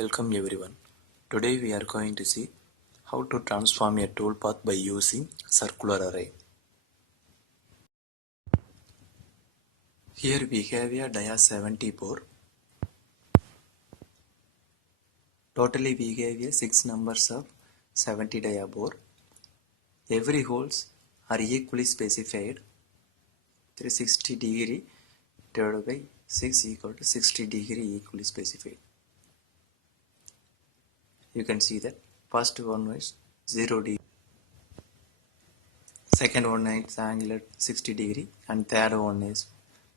Welcome everyone. Today we are going to see how to transform a toolpath by using circular array. Here we have a dia 70 board. Totally we gave a 6 numbers of 70 dia board. Every holes are equally specified. 360 degree divided by 6 equal to 60 degree equally specified. You can see that first one is 0 degree. Second one is angle at 60 degree and third one is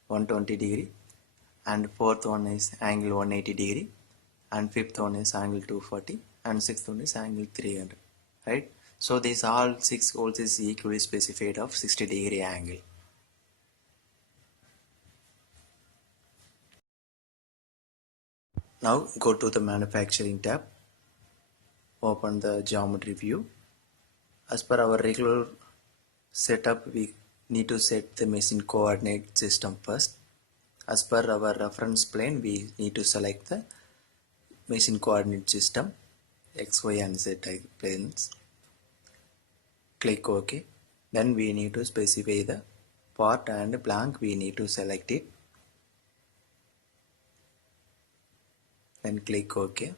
120 degree and fourth one is angle 180 degree and fifth one is angle 240 and sixth one is angle 300, right? So these all 6 holes is equally specified of 60 degree angle. Now go to the manufacturing tab, open the geometry view. As per our regular setup, we need to set the machine coordinate system first. As per our reference plane, we need to select the machine coordinate system, X, Y and Z planes. Click OK. Then we need to specify the part and blank, we need to select it. Then click OK.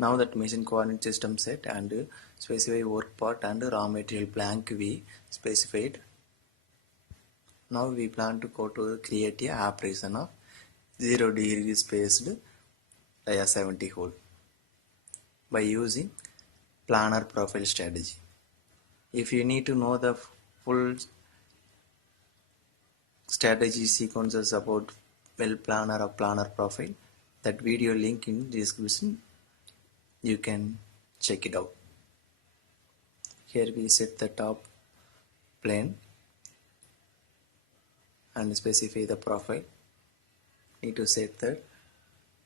Now that machine coordinate system set and specify work part and raw material blank we specified. Now we plan to go to create a operation of 0 degree spaced dia 70 hole by using planar profile strategy. If you need to know the full strategy sequences about well planar or planar profile, that video link in description, you can check it out. Here we set the top plane and specify the profile. Need to set the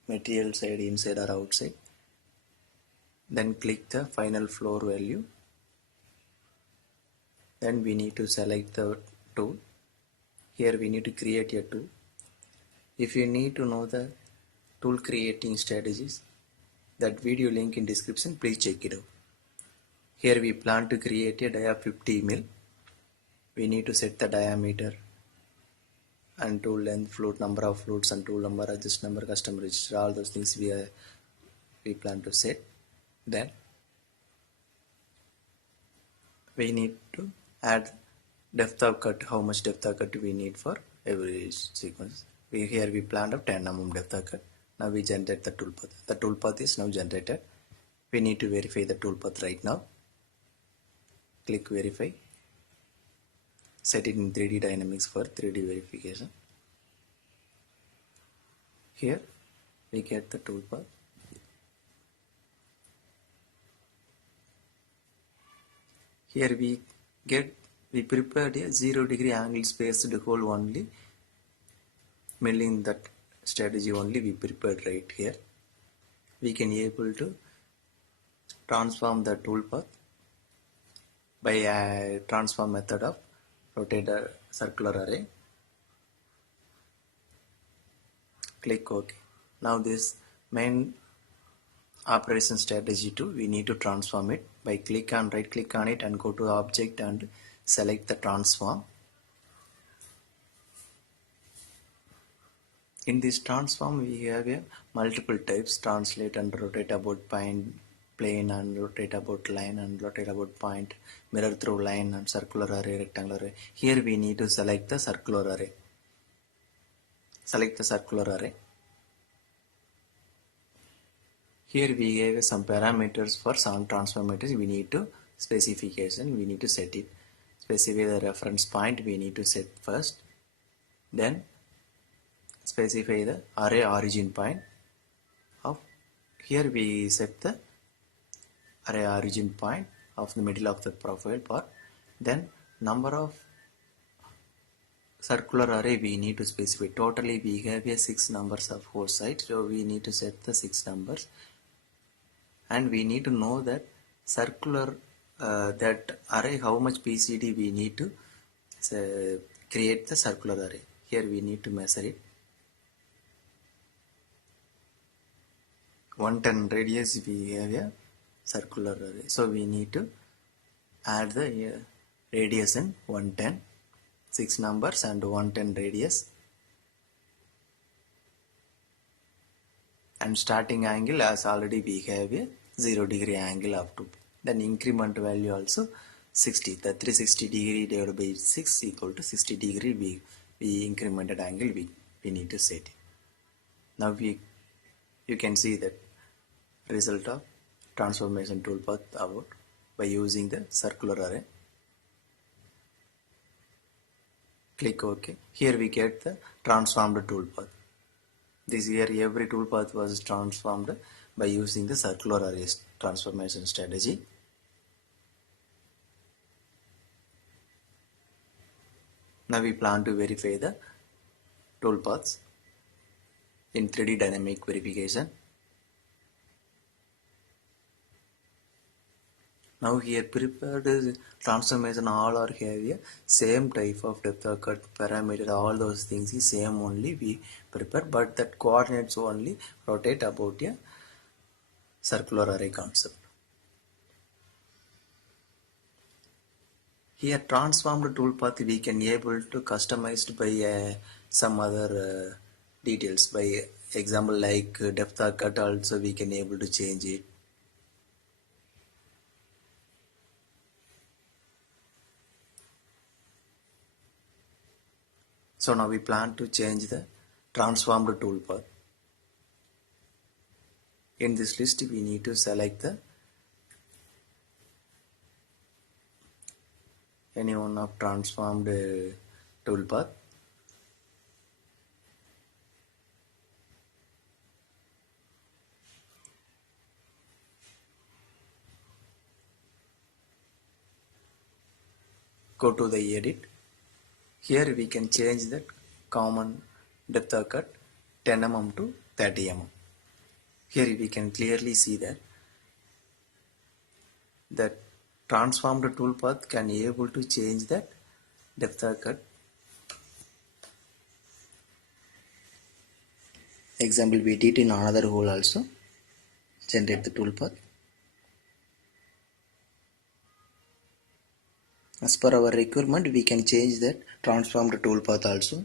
material side inside or outside. Then click the final floor value. Then we need to select the tool. Here we need to create a tool. If you need to know the tool creating strategies, that video link in description, please check it out. Here we plan to create a dia 50 mm. We need to set the diameter and tool length, flute number of flutes and tool number, adjust number, custom register, all those things we plan to set. Then we need to add depth of cut, how much depth of cut we need for every sequence. Here we planned of 10 mm depth of cut. Now we generate the toolpath. The toolpath is now generated. We need to verify the toolpath right now. Click verify. Set it in 3D Dynamics for 3D verification. Here we get the toolpath. Here we prepared a 0 degree angle spaced hole only. Milling that strategy only we prepared right here. We can able to transform the toolpath by a transform method of rotator circular array. Click OK. Now this main operation strategy 2, we need to transform it by right click on it and go to object and select the transform. In this transform we have a multiple types: translate and rotate about plane and rotate about line and rotate about point, mirror through line and circular array, rectangular array. Here we need to select the circular array. Select the circular array. Here we gave some parameters for some transformators. We need to specification. We need to set it. Specify the reference point. We need to set first. Then specify the array origin point. Here we set the array origin point of the middle of the profile part. Then number of circular array we need to specify. Totally we have a 6 numbers of host sites, so we need to set the 6 numbers. And we need to know that circular that array, how much PCD we need to create the circular array. Here we need to measure it. 110 radius we have a circular array, so we need to add the radius in 110, 6 numbers and 110 radius, and starting angle as already we have a 0 degree angle up to, then increment value also 60, the 360 degree divided by 6 equal to 60 degree we incremented angle we need to set it. Now you can see that result of transformation toolpath about by using the circular array. Click OK. Here we get the transformed toolpath. This year every toolpath was transformed by using the circular array transformation strategy. Now we plan to verify the toolpaths in 3D dynamic verification. Now here prepared transformation all are have a same type of depth of cut parameter, all those things is same only we prepare, but that coordinates only rotate about a circular array concept. Here transformed toolpath we can able to customized by some other details, by example like depth of cut also we can able to change it. So now we plan to change the transformed toolpath. In this list we need to select the any one of transformed toolpath. Go to the edit. Here we can change the common depth of cut 10 mm to 30 mm. Here we can clearly see that transformed toolpath can able to change that depth of cut. Example we did in another hole also. Generate the toolpath. As per our requirement we can change that transformed toolpath also.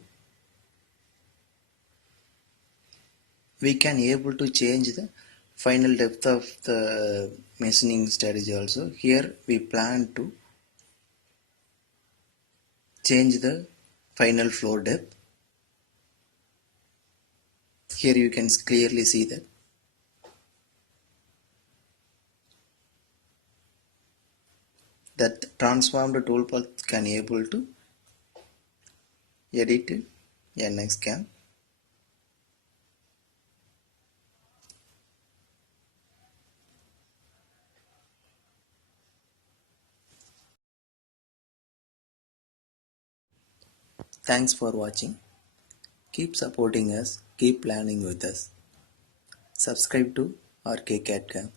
We can able to change the final depth of the machining strategy also. Here we plan to change the final floor depth. Here you can clearly see that transformed toolpath can able to edit NX cam. Thanks for watching. Keep supporting us, keep planning with us. Subscribe to RK CAD CAM.